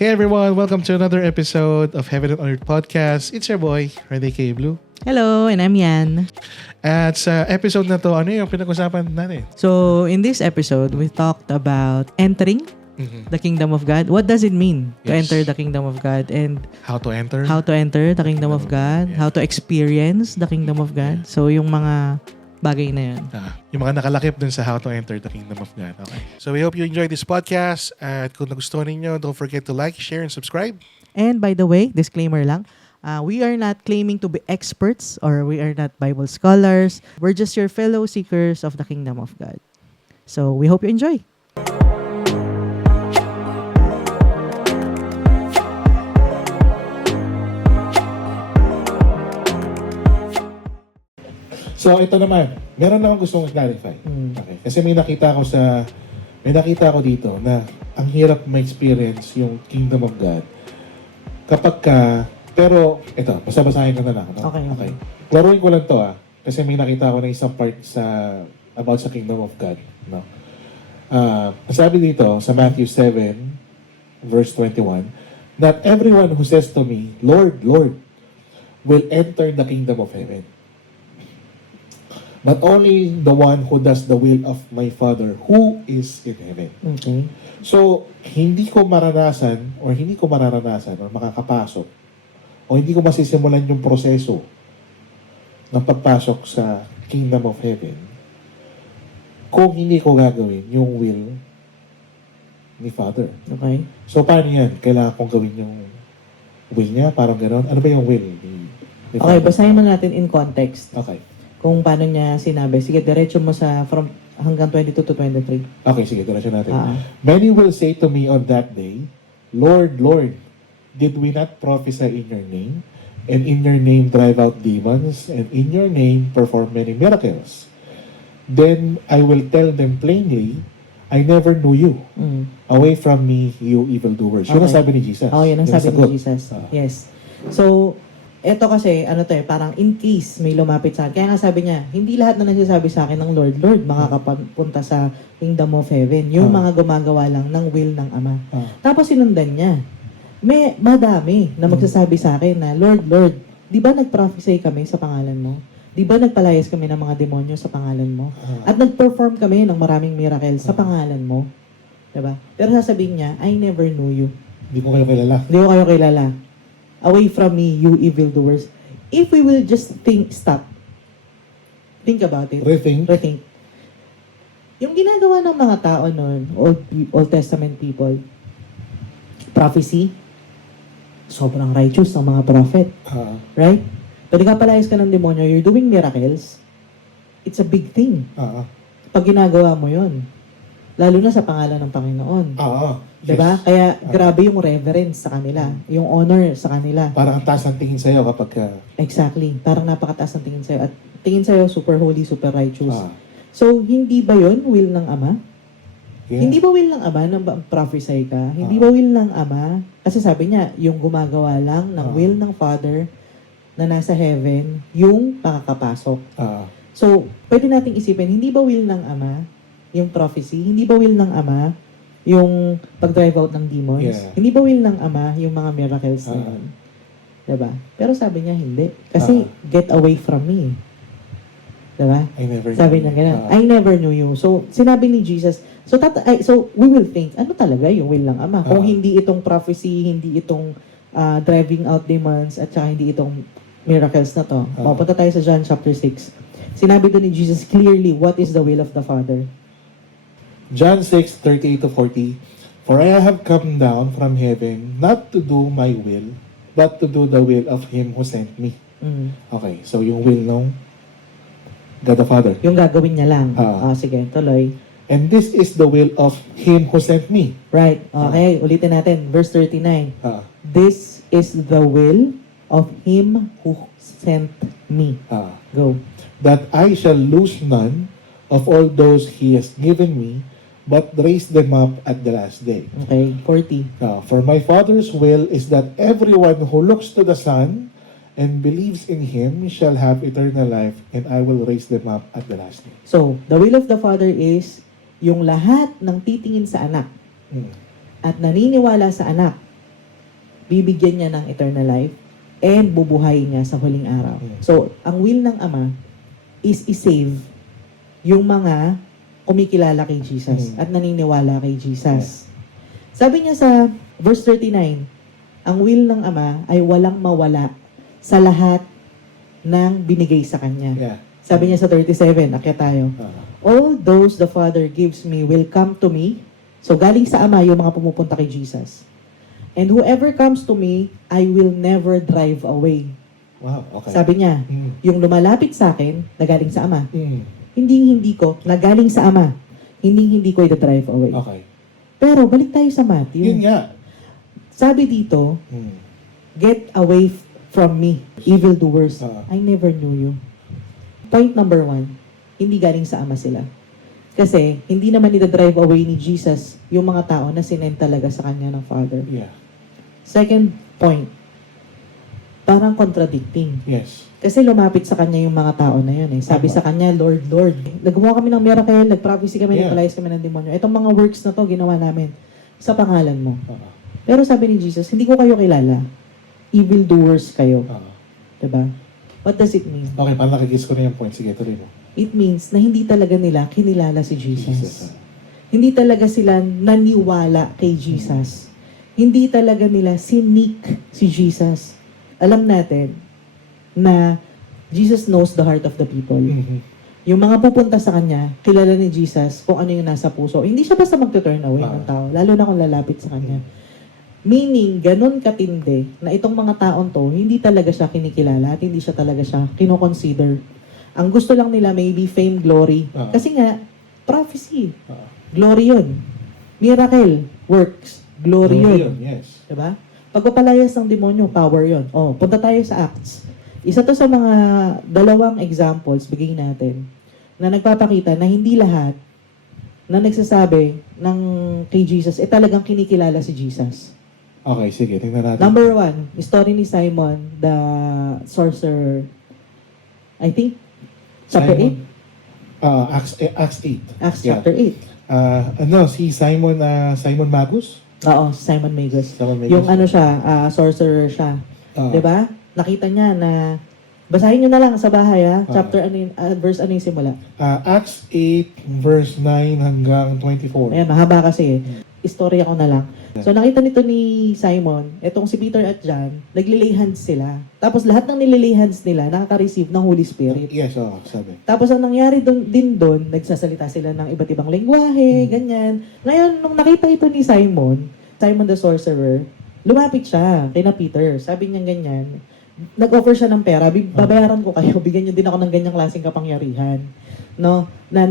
Hey everyone, welcome to another episode of Heaven and Earth Podcast. It's your boy, Rene K. Blue. Hello, and I'm Yan. At sa episode na to, ano yung pinag-usapan natin? So, in this episode, we talked about entering the kingdom of God. What does it mean to Yes. enter the kingdom of God? And How to enter? how to enter the kingdom of God? How to experience the kingdom of God? So, yung mga bagay na yun. Yung mga nakalakip dun sa how to enter the kingdom of God. Okay. So we hope you enjoyed this podcast. At kung nagustuhan ninyo, don't forget to like, share, and subscribe. And by the way, disclaimer lang, we are not claiming to be experts or we are not Bible scholars. We're just your fellow seekers of the kingdom of God. So, we hope you enjoy. So ito naman, meron lang akong gustong clarify. Okay. Kasi may nakita ko dito na ang hirap ma-experience yung kingdom of God. Pero ito, basa-basahin ko na lang. No? Okay. Klaruin ko lang to kasi may nakita ko na isang part about sa kingdom of God. No? Sabi dito sa Matthew 7, verse 21, that everyone who says to me, Lord, Lord, will enter the kingdom of heaven. But only the one who does the will of my Father who is in heaven. Okay. So, hindi ko mararanasan or makakapasok o hindi ko masisimulan yung proseso ng pagpasok sa kingdom of heaven kung hindi ko gagawin yung will ni Father. Okay. So, paano yan? Kailangan kong gawin yung will niya? Parang gano'n? Ano ba yung will ni Okay, Father? basahin mo natin in context. Okay. Kung paano niya sinabi. Sige, diretso mo from hanggang 22 to 23. Okay, sige, diretso natin. Ah. Many will say to me on that day, Lord, Lord, did we not prophesy in your name? And in your name drive out demons? And in your name perform many miracles? Then I will tell them plainly, I never knew you. Away from me, you evildoers. Yun ang Okay. sabi ni Jesus. Oh, yun ang Yun sabi sagot. ni Jesus. Ah. Yes. So, eto kasi, parang in case may lumapit sa akin. Kaya nga sabi niya, hindi lahat na nagsasabi sa akin ng Lord, Lord, makakapunta sa kingdom of heaven. Yung mga gumagawa lang ng will ng Ama. Tapos sinundan niya. May madami na magsasabi sa akin na, Lord, Lord, di ba nag-prophesy kami sa pangalan mo? Di ba nagpalayas kami ng mga demonyo sa pangalan mo? At nag-perform kami ng maraming miracles sa pangalan mo? Diba? Pero sasabihin niya, I never knew you. Hindi ko kayo kilala. Hindi ko kayo kilala. Away from me, you evildoers. If we will just stop. Think about it. Rethink. Yung ginagawa ng mga tao noon, Old Testament people, prophecy, sobrang righteous ang mga prophet. Right? Pwede ka palayas ka ng demonyo, you're doing miracles, it's a big thing. Pag ginagawa mo yon, lalo na sa pangalan ng Panginoon. Diba? Yes. Kaya grabe yung reverence sa kanila, yung honor sa kanila. Parang ang taas ng tingin sa'yo kapag Exactly. Parang napakataas ng tingin sa'yo. At tingin sa'yo, super holy, super righteous. Ah. So, hindi ba yon will ng Ama? Yeah. Hindi ba will ng Ama na prophesy ka? Hindi ba will ng Ama? Kasi sabi niya, yung gumagawa lang ng will ng Father na nasa heaven, yung makakapasok. So, pwede nating isipin, hindi ba will ng Ama yung prophecy? Hindi ba will ng Ama yung pag-drive out ng demons? Yeah. Hindi ba will ng Ama yung mga miracles na yun? Diba? Pero sabi niya, hindi. Kasi, get away from me. Diba? I never Sabi knew. niya gano'n, I never knew you. So, sinabi ni Jesus, so we will think, ano talaga yung will ng Ama? Kung hindi itong prophecy, hindi itong driving out demons, at saka hindi itong miracles na to. Papunta tayo sa John chapter 6. Sinabi doon ni Jesus clearly, what is the will of the Father? John 6:38 to 40. For I have come down from heaven not to do my will, but to do the will of Him who sent me. Okay, so yung will ng God the Father. Yung gagawin niya lang. Sige, tuloy. And this is the will of Him who sent me. Right. Okay, ulitin natin. Verse 39. This is the will of Him who sent me. Go. That I shall lose none of all those He has given me, but raise them up at the last day. Okay, 40. For my Father's will is that everyone who looks to the Son and believes in Him shall have eternal life, and I will raise them up at the last day. So, the will of the Father is yung lahat ng titingin sa anak at naniniwala sa anak bibigyan niya ng eternal life, and bubuhayin niya sa huling araw. So, ang will ng Ama is i-save yung mga kumikilala kay Jesus at naniniwala kay Jesus. Sabi niya sa verse 39, ang will ng Ama ay walang mawala sa lahat ng binigay sa Kanya. Yeah. Sabi niya sa 37, akyat tayo. All those the Father gives me will come to me. So, galing sa Ama yung mga pumupunta kay Jesus. And whoever comes to me, I will never drive away. Wow, okay. Sabi niya, yung lumalapit sa akin, na galing sa Ama. Mm. Hindi ko, na galing sa Ama. Hindi ko i-drive away. Okay. Pero, balik tayo sa Matthew. Yun nga. Sabi dito, Mm. get away from me, evildoers. I never knew you. Point number 1, hindi galing sa Ama sila. Kasi, hindi naman i-drive away ni Jesus yung mga tao na sinend talaga sa kanya ng Father. Yeah. Second point, parang contradicting. Yes. Kasi lumapit sa kanya yung mga tao na yun eh. Sabi sa kanya, Lord, Lord. Naggumawa kami ng miracle, nag-prophecy kami, nagpalayas kami ng demonyo. Itong mga works na to, ginawa namin sa pangalan mo. Pero sabi ni Jesus, hindi ko kayo kilala. Evildoers kayo. Diba? What does it mean? Okay, parang nakikis ko na yung point. Sige, tuloy mo. It means na hindi talaga nila kinilala si Jesus. Hindi talaga sila naniwala kay Jesus. Hindi talaga nila sinik si Jesus. Alam natin na Jesus knows the heart of the people. Yung mga pupunta sa Kanya, kilala ni Jesus kung ano yung nasa puso. Hindi siya basta mag-turn away ng tao, lalo na kung lalapit sa Kanya. Meaning, ganun katindi na itong mga taon to, hindi talaga siya kinikilala at hindi siya talaga siya kinoconsider. Ang gusto lang nila maybe fame, glory. Kasi nga, prophecy. Glory yun. Miracle, works. Glory yun. Yes. Diba? Pagpapalayas ng demonyo, power yun. Oh, punta tayo sa Acts. Isa to sa mga dalawang examples, bigay natin, na nagpapakita na hindi lahat na nagsasabi ng kay Jesus, talagang kinikilala si Jesus. Okay, sige. Tingnan natin. Number 1, story ni Simon, the sorcerer. I think, chapter 8? Acts 8. Acts chapter 8. Si Simon Magus? Oo, Simon Magus. Simon Magus. Yung ano siya, sorcerer siya. 'Di ba? Nakita niya na basahin niyo na lang sa bahay chapter ano yun, verse ano yung simula. Acts 8 verse 9 hanggang 24. Ayan, mahaba kasi istorya ko na lang. So nakita nito ni Simon, etong si Peter at John, naglilay hands sila. Tapos lahat ng nililay hands nila nakaka-receive ng Holy Spirit. Yes, sabi. Tapos ang nangyari din doon, nagsasalita sila ng iba't ibang lengguwahe, ganyan. Ngayon, nung nakita ito ni Simon the sorcerer, lumapit siya kina Peter. Sabi niya ganyan, nag-offer siya ng pera, babayaran ko kayo, bigyan niyo din ako ng ganyang klaseng kapangyarihan. No? Na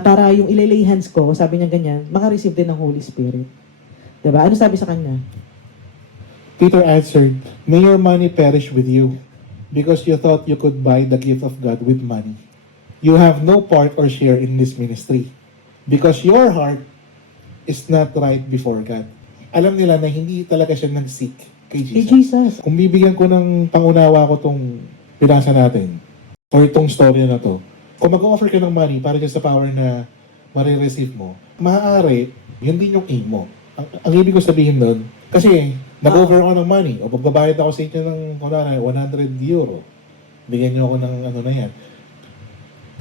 para yung ililay hands ko, sabi niya ganyan, maka-receive din ng Holy Spirit. Diba? Ano sabi sa kanya? Peter answered, "May your money perish with you, because you thought you could buy the gift of God with money. You have no part or share in this ministry, because your heart is not right before God." Alam nila na hindi talaga siya nag-seek kay Jesus. Kay Jesus. Kung bibigyan ko ng pangunawa ko tong pinasa natin, or itong story na to, kung mag-offer ka ng money para dyan sa power na marireceive mo, maaari, yun din yung aim mo. Ang ibig ko sabihin doon, kasi nag-offer ako ng money, o pagbabayad ako sa inyo ng 100 euro, bigyan nyo ako ng ano na yan.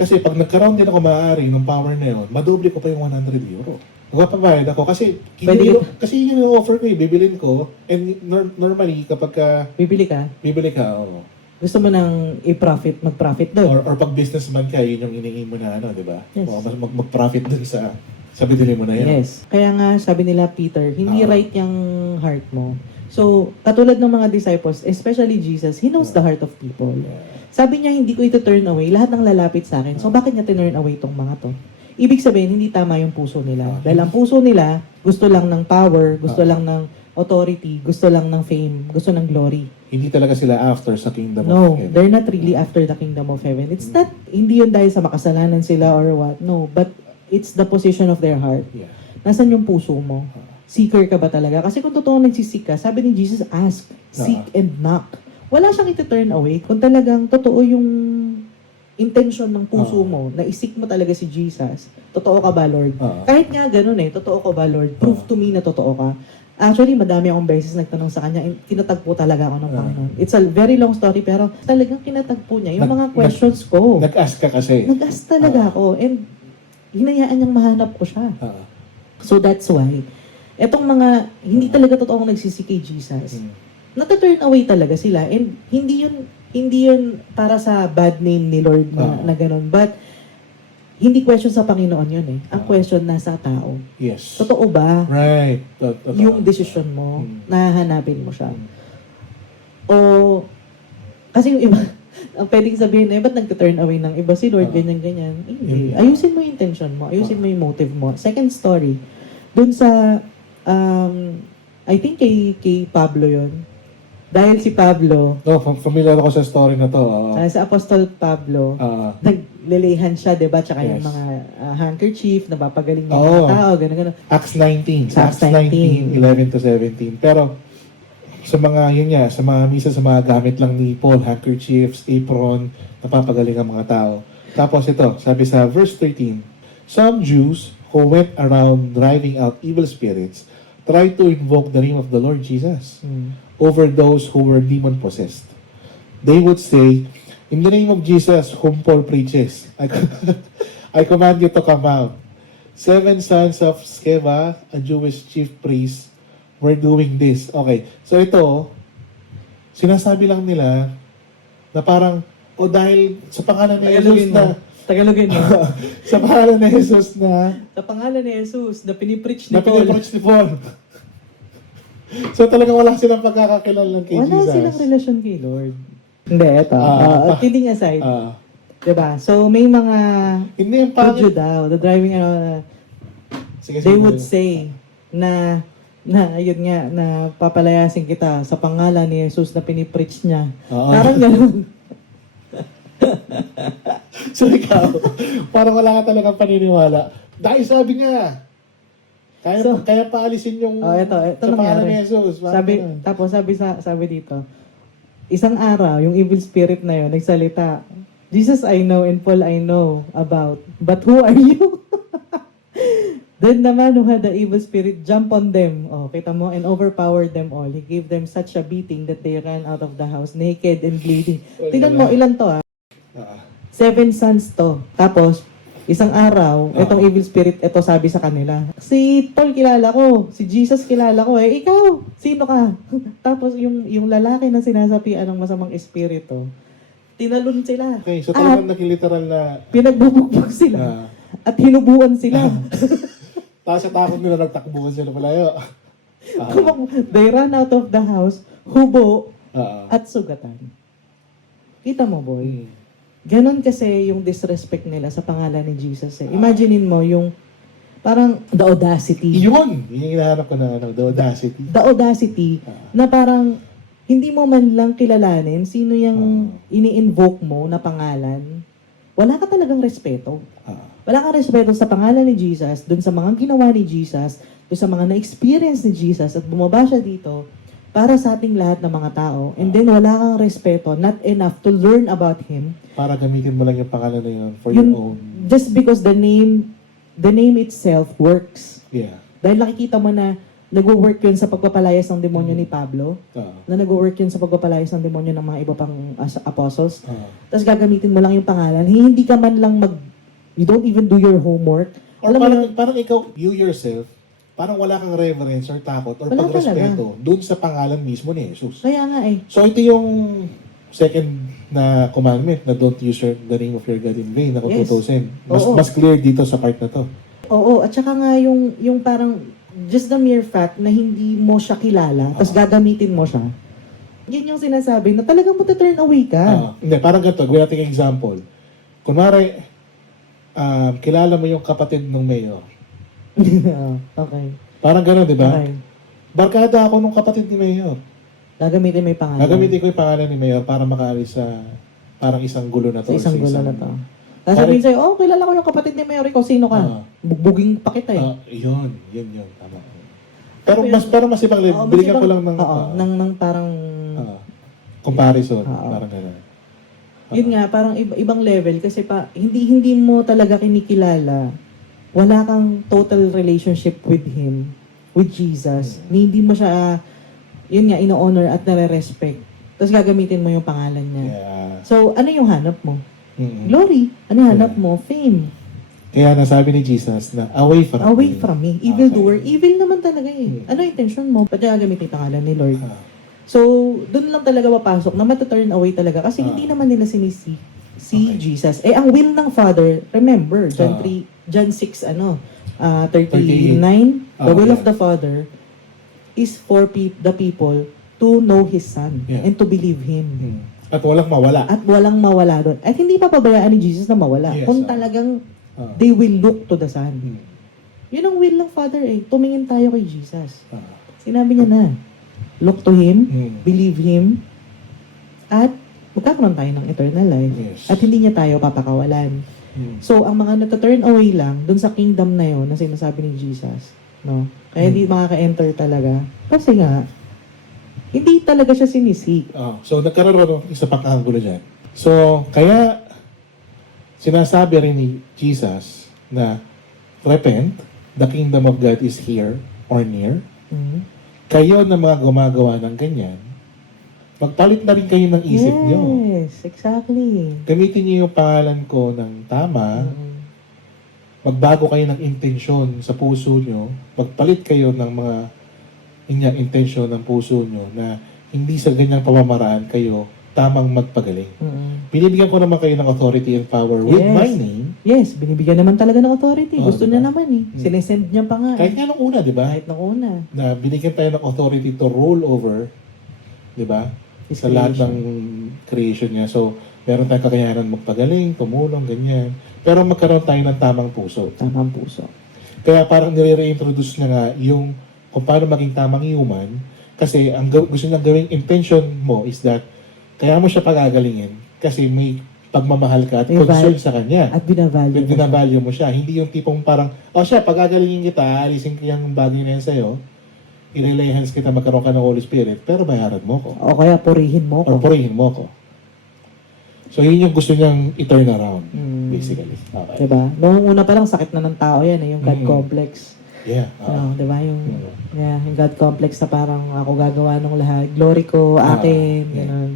Kasi pag nagkaroon din ako maaari ng power na yun, madoble ko pa yung 100 euro. Magpapabayad ako kasi yun yung offer ko, bibilin ko, and normally kapag Bibili ka? Oo. Gusto mo nang i-profit, mag-profit doon. Or pag businessman ka, yun yung iniingin mo na ano, di ba? Yes. Mag-profit dun sa binili mo na yan. Yes. Kaya nga, sabi nila, Peter, hindi right yung heart mo. So, katulad ng mga disciples, especially Jesus, He knows the heart of people. Sabi niya, hindi ko ito turn away. Lahat ng lalapit sa akin. So, bakit niya tinurn away itong mga to? Ibig sabihin, hindi tama yung puso nila. Dahil ang puso nila, gusto lang ng power, gusto lang ng authority, gusto lang ng fame, gusto ng glory. Hindi talaga sila after sa kingdom of No, heaven. they're not really after the kingdom of heaven. It's not, hindi yun dahil sa makasalanan sila or what. No, but it's the position of their heart. Yeah. Nasaan yung puso mo? Seeker ka ba talaga? Kasi kung totoo nagsisik ka, sabi ni Jesus, ask, seek, and knock. Wala siyang iti-turn away kung talagang totoo yung intention ng puso Oo. mo, na isik mo talaga si Jesus, totoo ka ba, Lord? Oo. Kahit nga ganun totoo ka ba, Lord? Prove Oo. to me na totoo ka. Actually, madami akong beses nagtanong sa kanya, kinatagpo talaga ako ng Oo. Panginoon. It's a very long story, pero talagang kinatagpo niya yung mga questions ko. Nag-ask ka kasi. Nag-ask talaga ako, and hinayaan niyang mahanap ko siya. Oo. So that's why, etong mga hindi talaga totoong nagsisi kay Jesus, Mm. nata-turn away talaga sila, and hindi yun para sa bad name ni Lord Oo. na ganun, but hindi question sa Panginoon yun Ang Oo. question nasa tao. Yes. Totoo ba Right. Totoo. yung decision mo, Mm. na hahanapin mo siya? Mm. O, kasi yung iba, ang pwedeng sabihin ba't nagka-turn away ng iba si Lord, Oo. ganyan-ganyan. Hindi. Hindi. Ayusin mo yung intention mo. Ayusin mo yung motive mo. Second story, dun sa, I think kay Pablo yon. Dahil si Pablo, No, familiar ako sa story na to. sa Apostol Pablo, Ah, naglilihan siya, di ba? Tsaka yung Yes. mga handkerchief, napapagaling ng Oo. mga tao, gano'n-gano'n. Acts 19. Acts Acts 19, 11 to 17. Pero, sa mga, yun nga, minsan sa mga gamit lang ni Paul, handkerchiefs, apron, napapagaling ang mga tao. Tapos ito, sabi sa verse 13, some Jews who went around driving out evil spirits tried to invoke the name of the Lord Jesus over those who were demon-possessed. They would say, in the name of Jesus, whom Paul preaches, I command you to come out. 7 sons of Sceva, a Jewish chief priest, were doing this. Okay, so ito, sinasabi lang nila na parang, dahil sa pangalan ni Jesus na, Tagalogin mo. sa pangalan ni Jesus na, Sa pangalan ni Jesus, na pinipreach ni na Paul. pinipreach ni Paul. So talagang wala silang pagkakakilanlan kay Wala Jesus. silang relasyon kay Lord. Hindi, eto. Kidding aside, Ah, diba? So, may mga hindi yung Tudyo pangit. daw, the driving around, Sige, they sige. would say na ayun nga, na papalayasin kita sa pangalan ni Jesus na pinipreach niya. Oo. Parang ganun. So ikaw, parang wala ka talagang paniniwala. Dahil sabi niya, kaya paalisin yung Ito sa pangalan ni nangyari. Jesus. Parang ganun. Tapos sabi dito, isang araw, yung evil spirit na yun, nagsalita, Jesus I know and Paul I know about, but who are you? Then the man who had the evil spirit jump on them, kita mo, and overpowered them all. He gave them such a beating that they ran out of the house, naked and bleeding. Tingnan mo, ilan to Ah, 7 sons to. Tapos, isang araw, itong evil spirit, ito sabi sa kanila, si Paul kilala ko, si Jesus kilala ko, ikaw, sino ka? Tapos, yung lalaki na sinasapian ng masamang espiritu, tinalon sila. Okay, so talagang nakiliteral na Pinagbubugbog sila. ah, At hinubuan sila. tapos sa takot nila nagtakbuhan sila palayo. They ran out of the house, hubo, Ah, at sugatan. Kita mo, boy? hmm. Ganon kasi yung disrespect nila sa pangalan ni Jesus. Imaginein mo yung parang the audacity. Yun! Yung hinahanap ko na the audacity. The audacity na parang hindi mo man lang kilalanin sino yung ini-invoke mo na pangalan. Wala ka talagang respeto. Ah, Wala kang respeto sa pangalan ni Jesus, dun sa mga ginawa ni Jesus, dun sa mga na-experience ni Jesus at bumaba siya dito para sa ating lahat ng mga tao. And then wala kang respeto, not enough to learn about Him. para gamitin mo lang yung pangalan na yun for your own. Just because the name itself works. Yeah. Dahil nakikita mo na nag-work yun sa pagpapalayas ng demonyo ni Pablo, na nag-work yun sa pagpapalayas ng demonyo ng mga iba pang apostles. Tapos gagamitin mo lang yung pangalan. Hindi ka man lang you don't even do your homework. Or Alam mo parang ikaw, you yourself, parang wala kang reverence or takot or Wala pagrespeto dun sa pangalan mismo ni Jesus. Kaya nga So ito yung second na commandment na don't use the name of your God in vain na kung Yes. tutusin. Oo. Mas clear dito sa part na to. Oo, at saka nga yung parang just the mere fact na hindi mo siya kilala, tapos gagamitin mo siya. Yun yung sinasabi na talagang turn away ka. Hindi, parang ganito. Gawin natin yung example. Kunwari, kilala mo yung kapatid ng mayor. Okay. Parang gano'n, di ba? Okay. Barkada ako nung kapatid ni mayor. Gagamitin mo yung pangalan. Gagamitin ko yung pangalan ni mayor para makaalis sa parang isang gulo na to. Sa or isang gulo na to. Tapos Parang- sabihin sa'yo, kilala ko yung kapatid ni Mayor, ikaw sino ka? Bugbuging pa kita Yun. Tama. Pero mas ibang level. Binigyan ko lang ng ng parang, comparison. Oo. Parang gano'n. Yun nga, parang ibang level kasi hindi mo talaga kinikilala. Wala kang total relationship with Him, with Jesus. Hindi mo siya, yun nga, ino-honor at nare-respect. Tapos gagamitin mo yung pangalan niya. Yeah. So, ano yung hanap mo? Mm-mm. Glory. Ano yung hanap Yeah. mo? Fame. Kaya nasabi ni Jesus na away from Away me. from me. Evil doer. Okay. Evil naman talaga eh. Hmm. Ano yung intention mo? Ba't niya gagamitin yung pangalan ni Lord? Ah, So, doon lang talaga papasok na mata-turn away talaga kasi Ah. hindi naman nila si Okay. Jesus. Eh, ang will ng Father, remember, John Ah. 3, John 6, 39, the will of Yeah. the Father is for the people to know His Son Yeah. and to believe Him. mm. At walang mawala. At walang mawala doon. At hindi pa pabayaan ni Jesus na mawala. Yes, Kung ah. talagang Ah. they will look to the Son. Mm. Yun ang will ng Father eh. Tumingin tayo kay Jesus. Ah. Sinabi niya na, look to Him, Mm. believe Him, at magkakaroon tayo ng eternal life. Yes. At hindi niya tayo papakawalan. Mm. So, ang mga nata-turn away lang dun sa kingdom na yon na sinasabi ni Jesus, no? Kaya di makaka-enter talaga. Kasi nga, hindi talaga siya sinisik. So, nagkaroon ng isa pang angulo dyan. So, kaya sinasabi rin ni Jesus na repent, the kingdom of God is here or near. Mhm. Kayo na mga gumagawa ng ganyan, magpalit na rin kayo ng isip nyo. Yes, exactly. Gamitin niyo yung pangalan ko ng tama, Mhm. magbago kayo ng intensyon sa puso nyo, magpalit kayo ng mga inyong intensyon ng puso nyo na hindi sa ganyang pamamaraan kayo tamang magpagaling. Mhm. Binibigyan ko naman kayo ng authority and power with Yes. my name. Yes, binibigyan naman talaga ng authority. Oh, Gusto diba? niya naman eh. Sinesend niya pa nga. Kahit nga nung una, di ba? Kahit nung una. Na binigyan tayo ng authority to rule over, di ba? His Sa lahat creation. ng creation niya. So, meron tayong kakayanan magpagaling, tumulong, ganyan. Pero magkaroon tayo ng tamang puso. Tamang puso. Kaya parang nire-reintroduce niya nga yung kung paano maging tamang human. Kasi ang gusto nilang gawing intention mo is that kaya mo siya pagagalingin kasi may pagmamahal ka at May concern value. sa kanya. At binavalue mo siya. Binavalue mo siya. Hindi yung tipong parang, siya, pagagalingin kita, alisin ko yung bagay na yan sa'yo, i-relay-hands kita, magkaroon ka ng Holy Spirit, pero bayaran mo ko. O kaya purihin mo Or ko. purihin mo ko. So, yun yung gusto niyang i-turn around, basically. Okay. Diba? Noong una pa lang, sakit na ng tao yan eh, yung God Mhm. complex. Yeah. Diba? Yung, Mhm. yung God complex na parang ako gagawa ng lahat. Glory ko, akin, yeah. gano'n.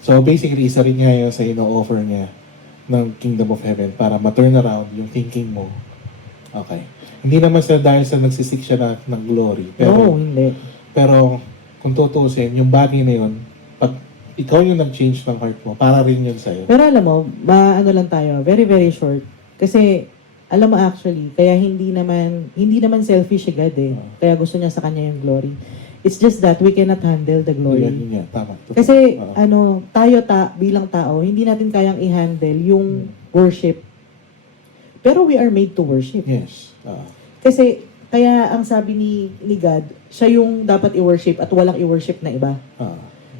So, basically, isa rin nga yun sa ino-offer niya ng Kingdom of Heaven para ma-turn around yung thinking mo. Okay. Hindi naman sa dahil sa nagsisik siya ng glory. No, hindi. Pero kung tutuusin, yung bagay na yun, pag ikaw yung nag-change ng heart mo, para rin yun sa'yo. Pero alam mo, ano lang tayo, very, very short. Kasi, alam mo actually, kaya hindi naman selfish si God eh. Kaya gusto niya sa kanya yung glory. It's just that we cannot handle the glory. Yun nga, tama. Kasi, Oo. tayo bilang tao, hindi natin kayang i-handle yung worship. Pero we are made to worship. Yes. Kasi, kaya ang sabi ni God, siya yung dapat i-worship at walang i-worship na iba.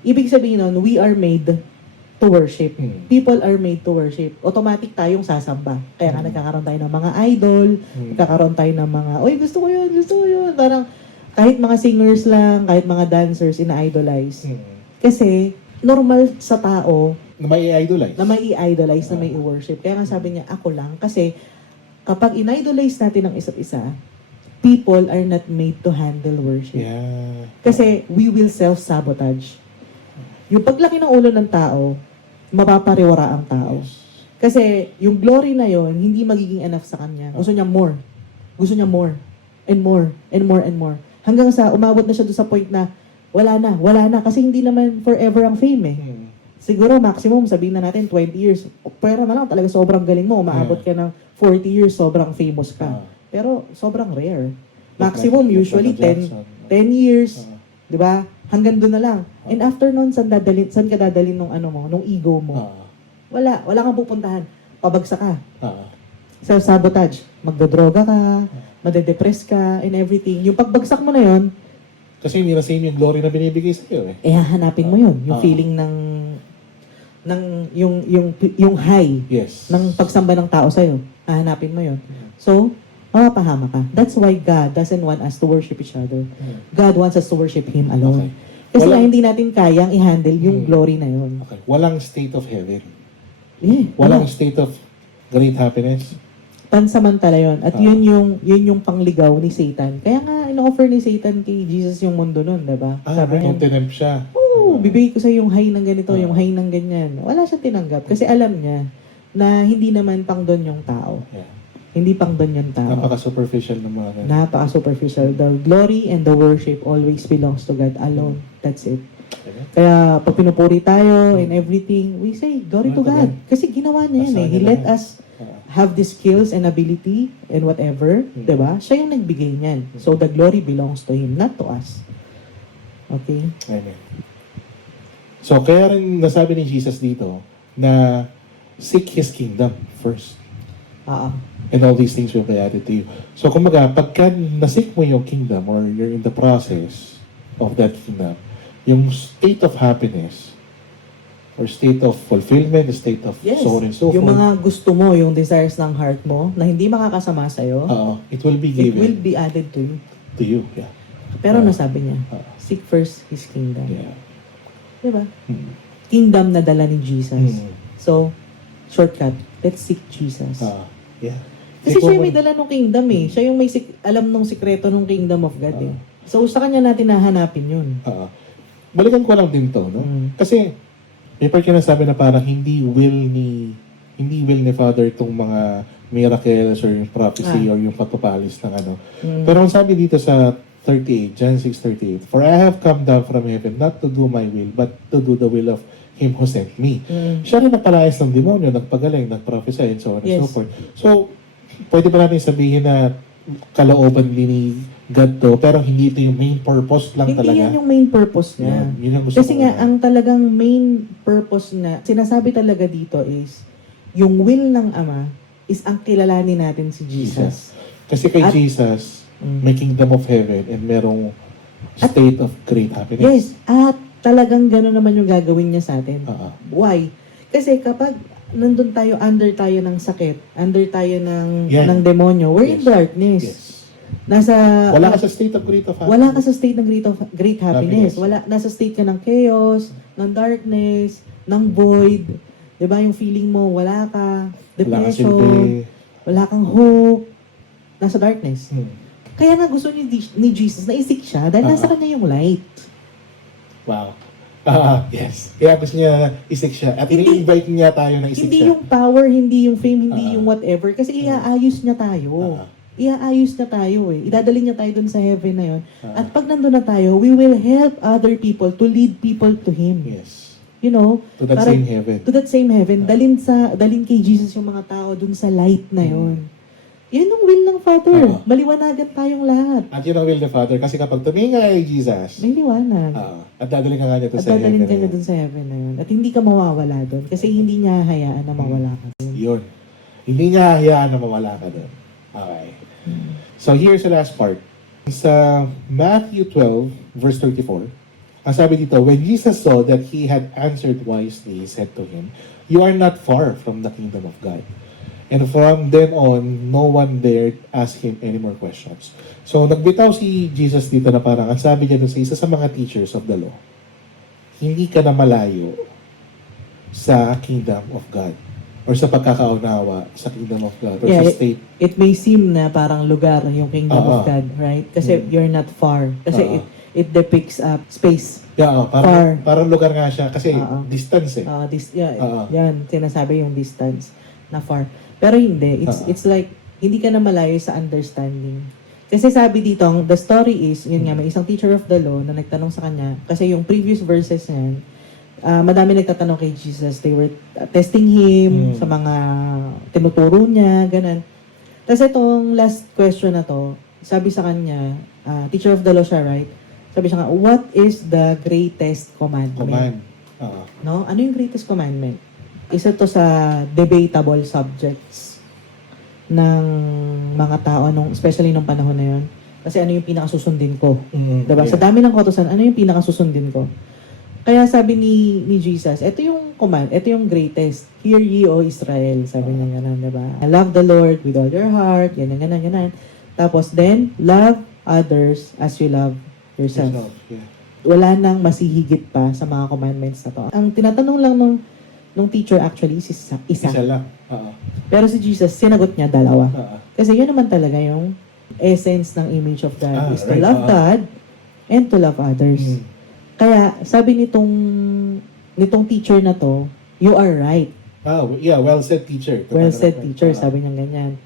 Ibig sabihin nun, we are made to worship. Hmm. People are made to worship. Automatic tayong sasamba. Kaya nga nagkakaroon tayo ng mga idol, nagkakaroon tayo ng mga, oy, gusto ko yun. Parang, kahit mga singers lang, kahit mga dancers, ina-idolize. Kasi, normal sa tao Na may idolize. na may i-idolize, na may i-worship. Kaya nga sabi niya, ako lang. Kasi, kapag in-idolize natin ang isa't isa, people are not made to handle worship. Yeah. Kasi, we will self-sabotage. Yung paglaki ng ulo ng tao, mapapariwara ang tao. Yes. Kasi, yung glory na yon hindi magiging enough sa kanya. Gusto niya more. Gusto niya more. And more. And more and more. Hanggang sa umabot na siya doon sa point na wala na. Kasi hindi naman forever ang fame eh. Siguro maximum, sabihin na natin 20 years. Pero na lang talaga sobrang galing mo. Umaabot ka ng 40 years, sobrang famous ka. Pero sobrang rare. Maximum usually 10 years. 'Di ba? Hanggang doon na lang. And after nun, saan ka dadalhin nung nung ego mo? Wala kang pupuntahan. Pabagsak ka. Self-sabotage. Magdodroga ka, madedepress ka, and everything. Yung pagbagsak mo na yon, Kasi hindi na same yung glory na binibigay sa'yo eh. hahanapin mo yon. Yung feeling yung high Yes. ng pagsamba ng tao sa'yo. Hahanapin mo yon. So, mapapahama ka. That's why God doesn't want us to worship each other. God wants us to worship Him alone. Okay. Kasi Walang- nga hindi natin kayang i-handle yung glory na yon. Okay. Walang state of heaven. Walang state of great happiness. Pansamantala yun. At Ah. yun yung pangligaw ni Satan. Kaya nga, in-offer ni Satan kay Jesus yung mundo nun, diba? Sabi niya, Kung tinempt siya. bibigay ko sa yung high ng ganito, Ah. yung high ng ganyan. Wala siyang tinanggap. Kasi alam niya na hindi naman pang doon yung tao. Yeah. Hindi pang doon yung tao. Napaka-superficial ng mga ganun. Napaka-superficial. The glory and the worship always belongs to God alone. That's it. Okay. Kaya pag pinupuri tayo and everything, we say, glory to God. Kasi ginawa niya yan eh. He let us have the skills and ability and whatever, diba? Siya yung nagbigay niyan. So the glory belongs to Him, not to us. Okay? Amen. So, kaya rin nasabi ni Jesus dito na seek His kingdom first. And all these things will be added to you. So, kumbaga, pagka nasik mo yung kingdom or you're in the process of that kingdom, yung state of happiness or state of fulfillment, state of so on and so Yung forth, mga gusto mo, yung desires ng heart mo, na hindi makakasama sa'yo, it will be it will given be added to you. to you. Yeah. Pero nasabi niya, Ah. seek first His kingdom. Yeah. Diba? Hmm. Kingdom na dala ni Jesus. Hmm. So, shortcut, let's seek Jesus. Yeah. Kasi siya yung may dala ng kingdom eh. Siya yung may alam ng sikreto ng kingdom of God eh. So, sa kanya natin nahanapin yun. Balikan ko lang din to, no? Kasi, may part ka na sabi na parang hindi will ni Father itong mga miracles or yung prophecy or yung pagpapalis ng ano. Pero ang sabi dito sa 38, John 6:38, "For I have come down from heaven not to do my will, but to do the will of Him who sent me." Siya rin nagpalayas ng demonyo, nagpagaling, nagprophesy, and so on and so forth. So, pwede ba natin sabihin na kalooban din ni God to, pero hindi ito yung main purpose lang Hindi talaga? yan yung main purpose niya. Yun ang gusto Kasi ko nga, na- ang talagang main purpose na sinasabi talaga dito is, yung will ng Ama is ang kilalanin natin si Jesus. Kasi kay At- Jesus, may kingdom of heaven and merong state of great happiness. Yes, at talagang gano'n naman yung gagawin niya sa atin. Why? Kasi kapag nandun tayo, under tayo ng sakit, under tayo ng demonyo, we're in Yes. darkness. Yes. Nasa Wala ka sa state of great of happiness. wala ka sa state ng great happiness. Happiness. Nasa state ka ng chaos, ng darkness, ng void. 'Di ba yung feeling mo wala ka, Wala ka depression, silbi. wala kang hope, nasa darkness. Hmm. Kaya nga gusto ni Jesus na isik siya dahil nasa kanya yung light. Wow. Yes. Kaya gusto niya isik siya. At Hindi- ini-invite niya tayo na isik Hindi siya. yung power, hindi yung fame, hindi Ah. yung whatever. Kasi iaayos niya tayo. Iaayos niya tayo eh. Idadali niya tayo dun sa heaven na yun. At pag nandun na tayo, we will help other people to lead people to Him. Yes. You know? To that Parang- same heaven. To that same heaven. Dalin kay Jesus yung mga tao dun sa light na yun. Yun ang will ng Father. Maliwanagan tayong lahat. At yun ang will the Father. Kasi kapag tumingin ka kay Jesus, May liwanag. at dadalhin ka nga niya to At sa heaven. dadalhin ka na niya yun. dun sa heaven na yun. At hindi ka mawawala dun. Kasi hindi niya hayaan na mawala ka dun. Yun. Hindi niya hayaan na mawala ka doon. Okay. So here's the last part. Sa Matthew 12, verse 34, ang sabi dito, when Jesus saw that he had answered wisely, he said to him, "You are not far from the kingdom of God." And from then on, no one dared ask him any more questions. So nagbitaw si Jesus dito na parang, ang sabi niya doon sa isa sa mga teachers of the law, hindi ka na malayo sa kingdom of God or sa pagkakaunawa sa kingdom of God or Yeah, sa state. It may seem na parang lugar yung kingdom of Oo. God, right? Kasi you're not far. Kasi Oo. it depicts space. Yeah, Far. parang lugar nga siya kasi Oo. distance eh. Oo. Yan, sinasabi yung distance na far. Pero hindi. Oo. It's like, hindi ka na malayo sa understanding. Kasi sabi dito, the story is, yun nga, may isang teacher of the law na nagtanong sa kanya, kasi yung previous verses niyan, madami nagtatanong kay Jesus. They were testing him sa mga tinuturo niya, ganun. Tapos itong last question na to, sabi sa kanya, teacher of the law siya, right? Sabi siya nga, what is the greatest commandment? Command. Oo. No? Ano yung greatest commandment? Isa to sa debatable subjects ng mga tao, especially nung panahon na yun. Kasi ano yung pinakasusundin ko? Diba? Sa dami ng kautusan, ano yung pinakasusundin ko? Kaya sabi ni Jesus, ito yung command, ito yung greatest. Hear ye, O Israel. Sabi niya gano'n, diba? Love the Lord with all your heart, ganyan. Tapos then, love others as you love yourself. Yeah. Wala nang masihigit pa sa mga commandments na to. Ang tinatanong lang nung nung teacher actually is isa. Isa lang. Oo. Pero si Jesus, sinagot niya dalawa. Oo. Kasi yun naman talaga yung essence ng image of God is to right. love God and to love others. Mm. Kaya sabi nitong teacher na to, you are right. Yeah, well said, teacher. Well said teacher, sabi niya ganyan.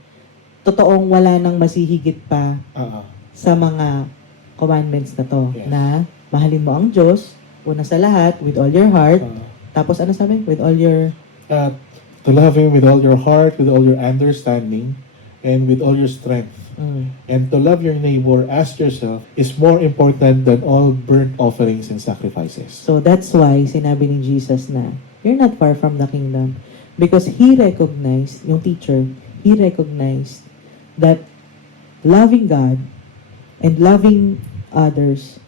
Totoong wala nang masihigit pa Oo. sa mga commandments na to, Yes. na mahalin mo ang Diyos, una sa lahat, with all your heart, tapos ano sabi? With all your, To love Him with all your heart, with all your understanding, and with all your strength. And to love your neighbor as yourself is more important than all burnt offerings and sacrifices. So that's why sinabi ni Jesus na, you're not far from the kingdom. Because He recognized, yung teacher, He recognized that loving God and loving others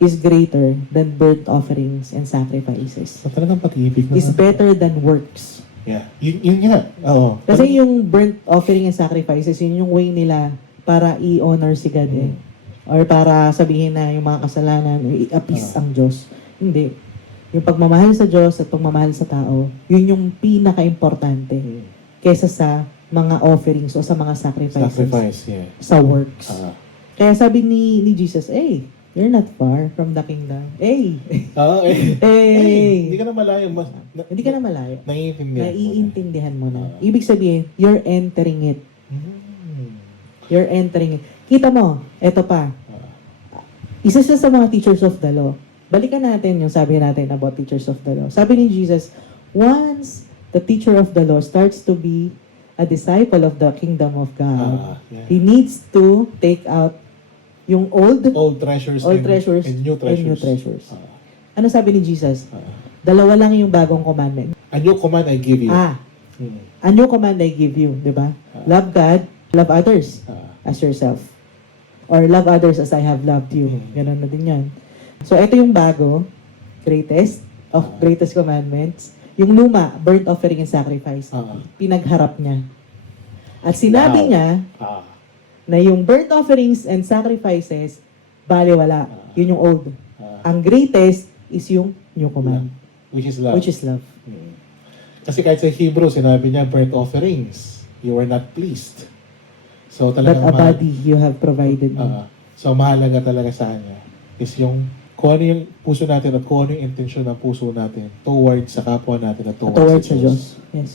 is greater than burnt offerings and sacrifices. So talagang pag-ibig na. Is better than works. Yeah. Yun nga. Oo. Kasi yung burnt offering and sacrifices, yun yung way nila para i-honor si God eh. Or para sabihin na yung mga kasalanan, i-appease ang Diyos. Hindi. Yung pagmamahal sa Diyos at pagmamahal sa tao, yun yung pinaka-importante kesa sa mga offerings o sa mga sacrifices. Sacrifice, yeah. Sa works. Ah. Kaya sabi ni Jesus, hey, you're not far from the kingdom. Hey! Oo, Hey! Hindi ka na malayo. Hindi ka na malayo. Naiintindihan. Naiintindihan mo na. Ibig sabihin, you're entering it. Mm. You're entering it. Kita mo, eto pa. Isa siya sa mga teachers of the law. Balikan natin yung sabi natin about teachers of the law. Sabi ni Jesus, once the teacher of the law starts to be a disciple of the kingdom of God, Yeah. he needs to take out yung old treasures, treasures and new treasures. and new treasures. Ah. Ano sabi ni Jesus? Ah. Dalawa lang yung bagong commandment. A new command I give you. Mm. A new command I give you, di ba? Love God, love others as yourself. Or love others as I have loved you. Ganun na din yan. So, ito yung bago, greatest commandments. Yung luma, burnt offering and sacrifice. Pinagharap niya. At sinabi niya na yung burnt offerings and sacrifices, baliwala. Yun yung old. Ang greatest is yung new command. Which is love. Which is love. Kasi kahit sa Hebrew, sinabi niya, burnt offerings, you were not pleased. So But talagang a body you have provided me. so mahalaga talaga sa kanya is yung kung ano yung puso natin at kung ano yung intensyon ng puso natin towards sa kapwa natin at towards Towards sa Diyos. Yes.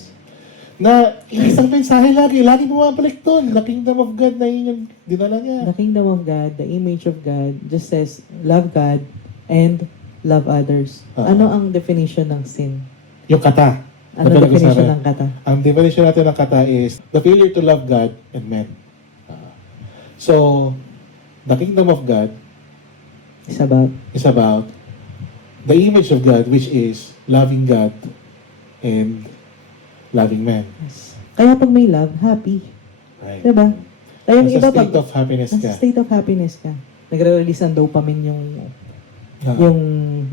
Na isang mensahe lagi bumabalik doon. The kingdom of God na yun yung dinala niya. The kingdom of God, the image of God, just says, love God and love others. Ano ang definition ng sin? Yung kata. Ano Na definition pinag-usapan. ng kata? Ang definition natin ng kata is the failure to love God and men. So, the kingdom of God It's about is about the image of God, which is loving God and loving man. yes. Kaya pag may love, happy. Right? Diba? Kaya yung Nasa iba pag state of happiness nasa ka. state of happiness ka, nagre-release ng dopamine Ah. yung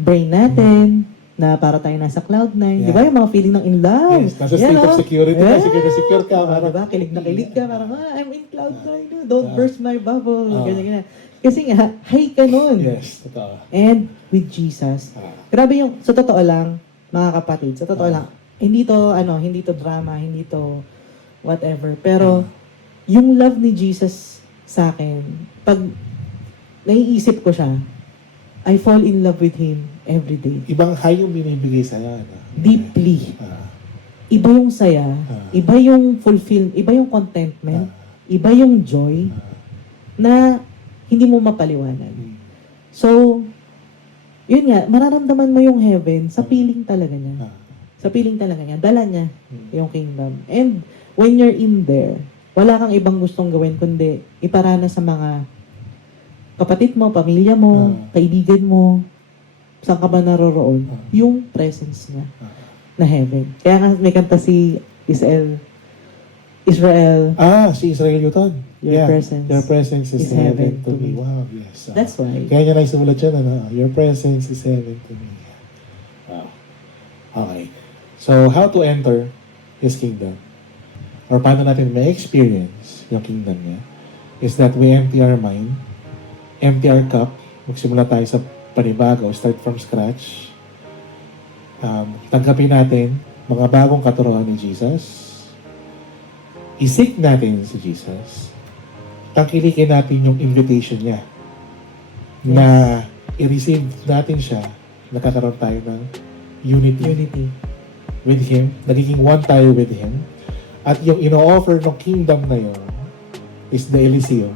brain natin, na para tayo nasa cloud 9. Yeah. Di ba yung mga feeling ng in love? Yes, nasa state of security ka, secure ka. Di ba? Kilig na kilig ka. Parang, I'm in cloud 9. Don't burst my bubble. Ah. Ganyan. Kasi nga, high ka nun. Yes, totoo. And with Jesus, grabe yung, sa totoo lang, mga kapatid, sa totoo lang, hindi to drama, hindi to whatever. Pero, yung love ni Jesus sa akin, pag naiisip ko siya, I fall in love with Him every day. Ibang high yung binibigay sa'yo. Ano? Deeply. Iba yung saya, iba yung iba yung contentment, iba yung joy, na hindi mo mapaliwanag. So, yun nga, mararamdaman mo yung heaven sa feeling talaga niya. Sa feeling talaga niya. Dala niya yung kingdom. And when you're in there, wala kang ibang gustong gawin kundi iparana sa mga kapatid mo, pamilya mo, kaibigan mo, saan ka ba naroroon, yung presence niya na heaven. Kaya nga may kanta si Israel. Si Israel Newton. Your presence Your presence is is heaven to me. Wow, yes. That's why. Kaya niya naisimulat dyan, ano? Your presence is heaven to me. Wow. Okay. So, how to enter His kingdom? Or paano natin may experience yung kingdom niya? Is that we empty our mind, empty our cup, magsimula tayo sa panibago, start from scratch. Tanggapin natin mga bagong katuruan ni Jesus, isik natin si Jesus, tangkilikin natin yung invitation niya na i-receive natin siya, nakakaroon tayo ng unity with Him, nagiging one tayo with Him, at yung ino-offer ng kingdom na yun is the Elysium,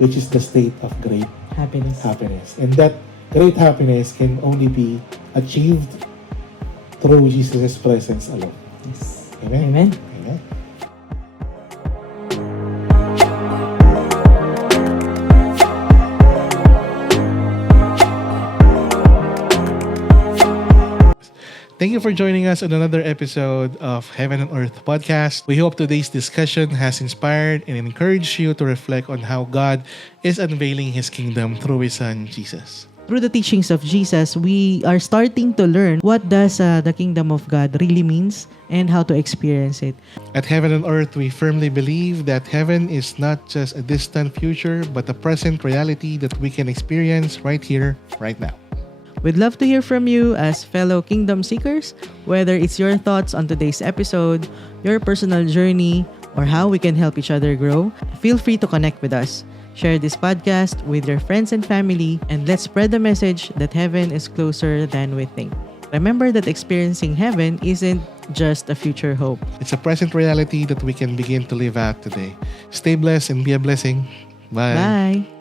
which is the state of great happiness. And that great happiness can only be achieved through Jesus' presence alone. Yes. Amen? Amen. Amen. Thank you for joining us on another episode of Heaven and Earth podcast. We hope today's discussion has inspired and encouraged you to reflect on how God is unveiling His kingdom through His Son, Jesus. Through the teachings of Jesus, we are starting to learn what does the kingdom of God really means and how to experience it. At Heaven and Earth, we firmly believe that heaven is not just a distant future, but a present reality that we can experience right here, right now. We'd love to hear from you as fellow kingdom seekers, whether it's your thoughts on today's episode, your personal journey, or how we can help each other grow. Feel free to connect with us. Share this podcast with your friends and family, and let's spread the message that heaven is closer than we think. Remember that experiencing heaven isn't just a future hope. It's a present reality that we can begin to live out today. Stay blessed and be a blessing. Bye. Bye!